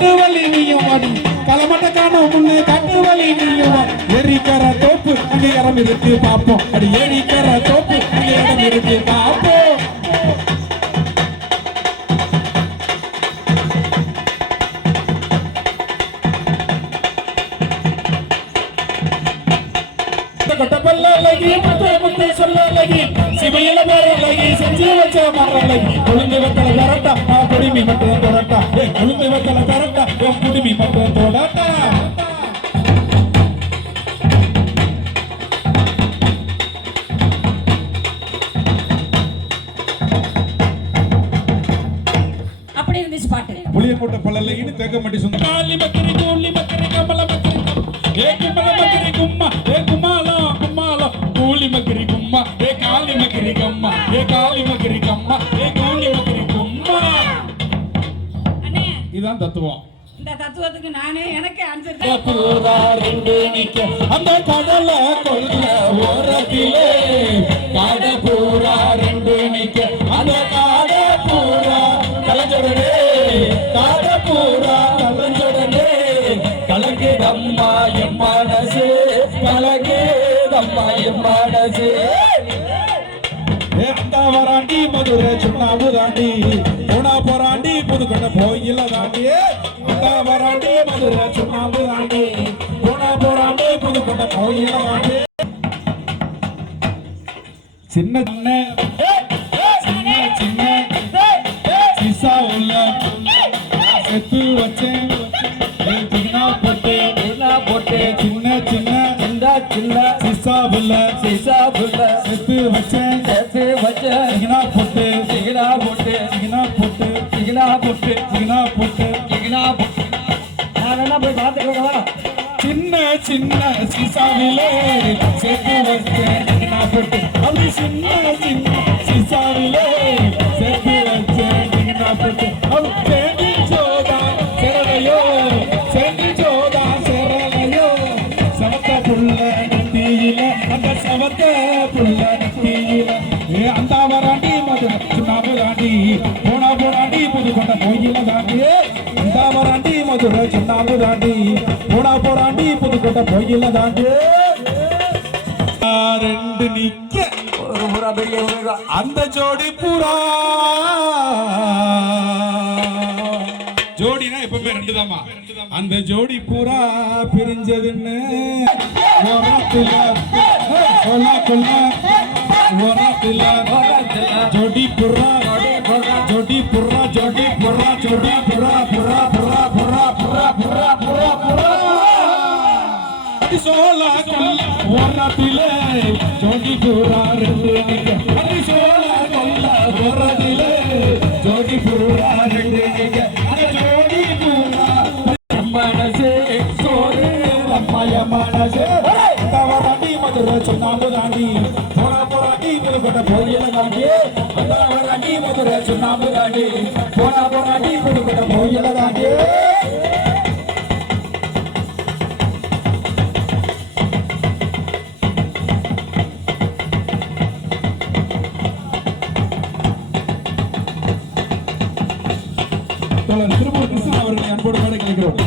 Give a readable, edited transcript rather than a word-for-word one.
கட்டு வலி நீயும் வாடி களமட்ட காணும் முன்னு கட்டு வலி நீயும் வாடி எரிக்கிற தோப்பு அங்க இடம் இருக்கு பாப்போம் அடி எரிக்கிற தோப்பு அங்க இடம் இருக்கு பாப்போம் கொட்டப்பல்லி முத்தை முத்தை சொல்லி சிவையில பேரலகி செஞ்சு வச்ச மரலகி குழுந்து வத்தல தரட்டா குடிமி மட்டும் தொடட்டா குழுந்து வத்தல தரட்டா குடிமி மட்டும் தொடட்டா அப்படி இருந்துச்சு பாட்டு புளிய போட்ட பல்லலகின்னு தேக்க மாட்டி சொந்த காலி மக்கரி கோலி மக்கரி கமல மக்கரி கமல மக்கரி கும்மா கும்மாலோ கும்மாலோ கூலி மக்கரி கும்மா காலி மக்கரி கம்மா காலி மக்கரி கம்மா கூலி மக்கரி கும்மா அண்ணே இதான் தத்துவம் இந்த தத்துவத்துக்கு நானே எனக்கு ஆன்சர் அந்த கடல கொல்ல ஓரத்திலே காட பூரா ரெண்டு நிக்க அந்த காட பூரா கலஞ்சொடனே காட பூரா கலஞ்சொடனே கலங்குதம்மா என் மனசு கலங்குதம்மா என் மனசு அந்த வராண்டி மதுரை சுண்ணாம்பு தாண்டி போனா போராண்டி புதுக்கொண்ட போயில தாண்டி அந்த வராண்டி மதுரை சுண்ணாம்பு தாண்டி போனா போராண்டி புதுக்கொண்ட போயில தாண்டி சின்ன சின்ன சின்ன சிசா உள்ள செத்து வச்சேன் போட்டு சின்ன சின்ன சின்ன சிசா உள்ள செத்து வச்சேன் போட்டு சின்ன சின்ன சிசாவிலே சேர்த்து வச்சேன் போட்டு அது சின்ன சின்ன சிசாவிலே சேர்த்து வச்சேன் போட்டு அது செஞ்சு சோதா சேரலையோ சவத்த புள்ள நெத்தியில அந்த சவத்த புள்ள நெத்தியில அந்த வராண்டி மதுரை சுண்ணாம்பு தாண்டி போனா போராண்டி புதுக்கொண்ட கோயில தாண்டி அந்த வராண்டி மதுரை சுண்ணாம்பு தாண்டி போனா போராண்டி புதுக்கொண்ட கோயில தாண்டி ரெண்டு நிக்க அந்த ஜோடி புறா ஜோடினா எப்பவுமே ரெண்டு தாமா அந்த ஜோடி பூரா பிரிஞ்சதுன்னு ஜோடி புறா ஜோடி புறா ஜோடி புறா ஜோடி புறா புறா புறா புறா புறா புறா புறா புறா சோலா ஓரத்திலே ஜோடி புறா ரெண்டு அடி சோலா ஓரத்திலே ஜோடி புறா ரெண்டு ஜோடி புறா மனசே சோறு அம்மாய மனசே வராண்டி மதுரை சுண்ணாம்பு தாண்டி போனா போராண்டி புதுக்கொண்ட கோயில தாண்டி அந்த வராண்டி மதுரை சுண்ணாம்பு தாண்டி போனா போராண்டி புதுக்கொண்ட கோயில தாண்டி திருப்பூர் கிருஷ்ணன் அவர்களை அன்போடு மேடை கேட்கிறோம்.